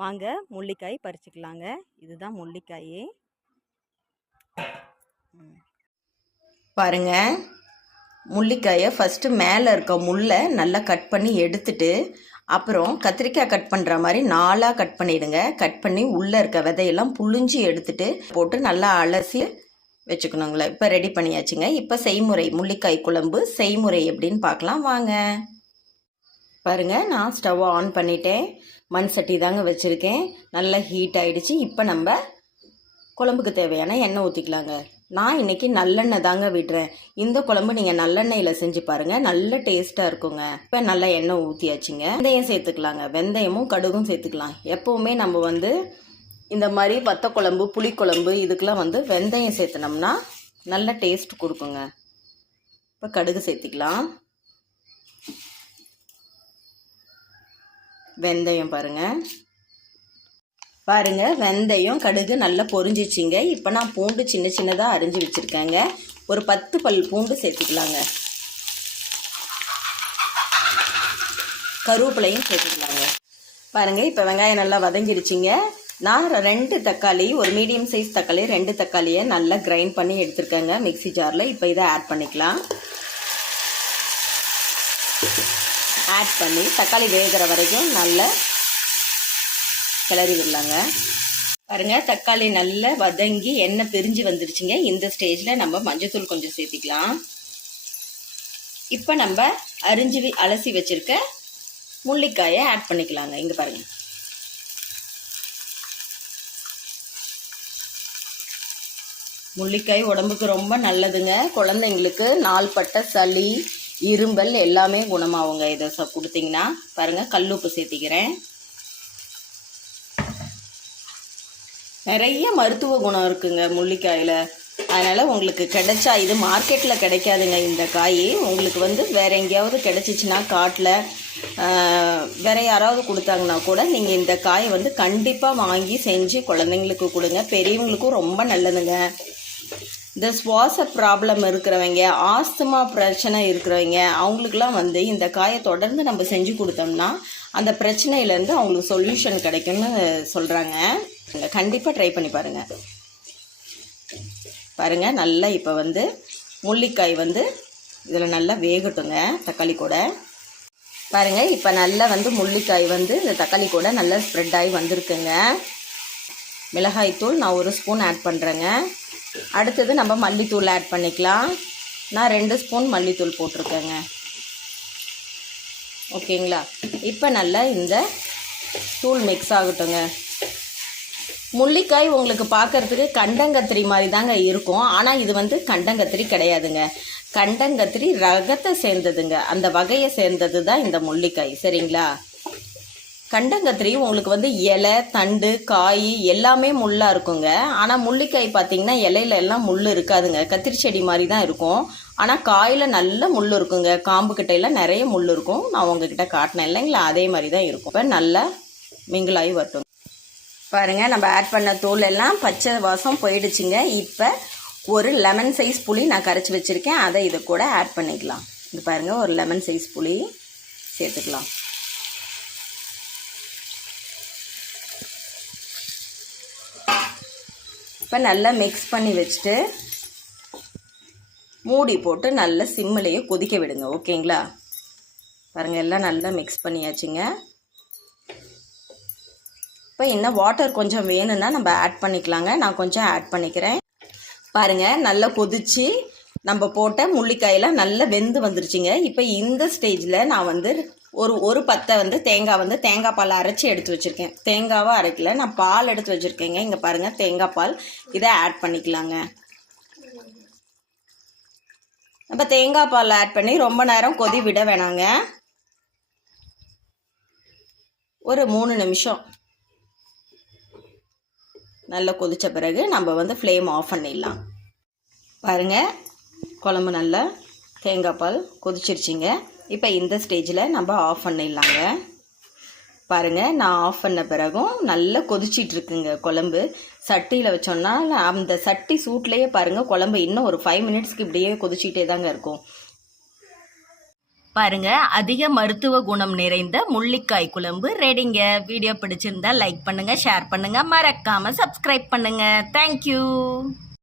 வாங்க முள்ளிக்காய் பறிச்சுக்கலாங்க. இதுதான் முள்ளிக்காய். பாருங்க, முள்ளிக்காயை ஃபஸ்ட்டு மேலே இருக்க முள்ளை நல்லா கட் பண்ணி எடுத்துட்டு, அப்புறம் கத்திரிக்காய் கட் பண்ணுற மாதிரி 4ஆக கட் பண்ணிவிடுங்க. கட் பண்ணி உள்ளே இருக்க விதையெல்லாம் புழிஞ்சி எடுத்துட்டு போட்டு நல்லா அலசி வச்சுக்கணுங்களே. இப்போ ரெடி பண்ணியாச்சுங்க. இப்போ செய்முறை, முள்ளிக்காய் குழம்பு செய்முறை எப்படின்னு பார்க்கலாம் வாங்க. பாருங்கள், நான் ஸ்டவ் ஆன் பண்ணிட்டேன். மண் சட்டி தாங்க வச்சுருக்கேன். நல்லா ஹீட் ஆகிடுச்சு. இப்போ நம்ம குழம்புக்கு தேவையான எண்ணெய் ஊற்றிக்கலாங்க. நான் இன்றைக்கி நல்லெண்ணெய் தாங்க விடுறேன். இந்த குழம்பு நீங்கள் நல்லெண்ணெயில் செஞ்சு பாருங்கள், நல்ல டேஸ்ட்டாக இருக்குங்க. இப்போ நல்லா எண்ணெய் ஊற்றியாச்சுங்க. வெந்தயம் சேர்த்துக்கலாங்க. வெந்தயமும் கடுகும் சேர்த்துக்கலாம். எப்போவுமே நம்ம இந்த மாதிரி வத்த குழம்பு, புளிக்குழம்பு இதுக்கெலாம் வெந்தயம் சேர்த்துனோம்னா நல்ல டேஸ்ட் கொடுக்குங்க. இப்போ கடுகு சேர்த்துக்கலாம். வெந்தயம் பாருங்க வெந்தயம் கடுகு நல்லா பொரிஞ்சிச்சிங்க. இப்போ நான் பூண்டு சின்ன சின்னதாக அரிஞ்சு வச்சுருக்கேங்க. ஒரு 10 பல் பூண்டு சேர்த்துக்கலாங்க. கருவேப்பிலையும் சேர்த்துக்கலாங்க. பாருங்கள், இப்போ வெங்காயம் நல்லா வதங்கிடுச்சிங்க. நான் 2 தக்காளி, ஒரு மீடியம் சைஸ் தக்காளி 2 தக்காளியை நல்லா கிரைண்ட் பண்ணி எடுத்துருக்கேங்க மிக்சி ஜாரில். இப்போ இதை ஆட் பண்ணிக்கலாம். ஆட் பண்ணி தக்காளி வேகிற வரைக்கும் நல்லா கிளறி விடலாங்க. பாருங்கள், தக்காளி நல்லா வதங்கி எண்ணெய் பிரிஞ்சு வந்துருச்சுங்க. இந்த ஸ்டேஜில் நம்ம மஞ்சத்தூள் கொஞ்சம் சேர்த்திக்கலாம். இப்போ நம்ம அலசி வச்சுருக்க முள்ளிக்காயை ஆட் பண்ணிக்கலாங்க. இங்கே பாருங்கள், முள்ளிக்காய் உடம்புக்கு ரொம்ப நல்லதுங்க. குழந்தைங்களுக்கு நாள்பட்ட சளி, இரும்பல் எல்லாமே குணமாகுங்க இதை கொடுத்தீங்கன்னா. பாருங்கள், கல்லுப்பு சேர்த்திக்கிறேன். நிறைய மருத்துவ குணம் இருக்குங்க முள்ளிக்காயில். அதனால் உங்களுக்கு கிடைச்சா, இது மார்க்கெட்டில் கிடைக்காதுங்க இந்த காய். உங்களுக்கு வேறு எங்கேயாவது கிடைச்சிச்சின்னா காட்டில் வேறு யாராவது கொடுத்தாங்கன்னா கூட நீங்கள் இந்த காயை கண்டிப்பாக வாங்கி செஞ்சு குழந்தைங்களுக்கு கொடுங்க. பெரியவங்களுக்கும் ரொம்ப நல்லதுங்க. இந்த சுவாச ப்ராப்ளம் இருக்கிறவங்க, ஆஸ்துமா பிரச்சனை இருக்கிறவங்க, அவங்களுக்குலாம் இந்த காயை தொடர்ந்து நம்ம செஞ்சு கொடுத்தோம்னா அந்த பிரச்சனையிலேருந்து அவங்களுக்கு சொல்யூஷன் கிடைக்கும்னு சொல்கிறாங்க. கண்டிப்பாக ட்ரை பண்ணி பாருங்கள். பாருங்கள், நல்லா இப்போ முள்ளிக்காய் இதில் நல்லா வேகட்டுங்க தக்காளி கூட. பாருங்கள், இப்போ நல்லா முள்ளிக்காய் இந்த தக்காளி கூட நல்லா ஸ்ப்ரெட் ஆகி வந்திருக்குங்க. மிளகாய்த்தூள் நான் 1 ஸ்பூன் ஆட் பண்ணுறேங்க. அடுத்தது நம்ம மல்லித்தூள் ஆட் பண்ணிக்கலாம். நான் 2 ஸ்பூன் மல்லித்தூள் போட்டிருக்கேங்க. ஓகேங்களா? இப்போ நல்லா இந்த தூள் மிக்ஸ் ஆகட்டுங்க. முள்ளிக்காய் உங்களுக்கு பார்க்குறதுக்கு கண்டங்கத்திரி மாதிரி தாங்க இருக்கும். ஆனால் இது கண்டங்கத்திரி கிடையாதுங்க. கண்டங்கத்திரி ரகத்தை சேர்ந்ததுங்க. அந்த வகையை சேர்ந்தது தான் இந்த முள்ளிக்காய். சரிங்களா? கண்டங்கத்திரி உங்களுக்கு இலை, தண்டு, காய் எல்லாமே முள்ளாக இருக்குங்க. ஆனால் முள்ளிக்காய் பார்த்திங்கன்னா இலையில எல்லாம் முள் இருக்காதுங்க. கத்திரி செடி மாதிரி தான் இருக்கும். ஆனால் காயில் நல்ல முள் இருக்குங்க. காம்பு கிட்டையெல்லாம் நிறைய முள் இருக்கும். நான் உங்ககிட்ட காட்டினேன் இல்லைங்களா, அதே மாதிரி தான் இருக்கும். இப்போ நல்லா மிங்கிளாகி வரட்டும். பாருங்கள், நம்ம ஆட் பண்ண தூள் எல்லாம் பச்சை வாசம் போயிடுச்சுங்க. இப்போ ஒரு லெமன் சைஸ் புளி நான் கரைச்சி வச்சுருக்கேன். அதை இது கூட ஆட் பண்ணிக்கலாம். இது பாருங்கள், ஒரு லெமன் சைஸ் புளி சேர்த்துக்கலாம். இப்போ நல்லா மிக்ஸ் பண்ணி வச்சுட்டு மூடி போட்டு நல்லா சிம்மிலேயே கொதிக்க விடுங்க. ஓகேங்களா? பாருங்கள், எல்லாம் நல்லா மிக்ஸ் பண்ணியாச்சுங்க. இப்போ இன்னும் வாட்டர் கொஞ்சம் வேணும்னா நம்ம ஆட் பண்ணிக்கலாங்க. நான் கொஞ்சம் ஆட் பண்ணிக்கிறேன். பாருங்கள், நல்லா கொதிச்சு நம்ம போட்ட முள்ளிக்காயெல்லாம் நல்லா வெந்து வந்துருச்சுங்க. இப்போ இந்த ஸ்டேஜில் நான் ஒரு பத்தை தேங்காய் பால் அரைச்சி எடுத்து வச்சுருக்கேன். தேங்காவை அரைக்கல, நான் பால் எடுத்து வச்சுருக்கேங்க. இங்கே பாருங்கள், தேங்காய் பால். இதை ஆட் பண்ணிக்கலாங்க. நம்ம தேங்காய் பால் ஆட் பண்ணி ரொம்ப நேரம் கொதி விட வேணாங்க. ஒரு 3 நிமிஷம் நல்லா கொதித்த பிறகு நம்ம ஃப்ளேம் ஆஃப் பண்ணிடலாம். பாருங்கள், குழம்பு நல்லா தேங்காய் பால் கொதிச்சிருச்சிங்க. இப்போ இந்த ஸ்டேஜில் நம்ம ஆஃப் பண்ணிடலாங்க. பாருங்கள், நான் ஆஃப் பண்ண பிறகும் நல்லா கொதிச்சிட்ருக்குங்க குழம்பு. சட்டியில் வச்சோன்னா அந்த சட்டி சூட்லேயே பாருங்கள் குழம்பு இன்னும் ஒரு 5 மினிட்ஸ்க்கு இப்படியே கொதிச்சிட்டே தாங்க இருக்கும். பாருங்க, அதிக மருத்துவ குணம் நிறைந்த முள்ளிக்காய் குழம்பு ரெடிங்க. வீடியோ பிடிச்சிருந்தா லைக் பண்ணுங்க, ஷேர் பண்ணுங்க, மறக்காம சப்ஸ்கிரைப் பண்ணுங்க. தேங்க்யூ.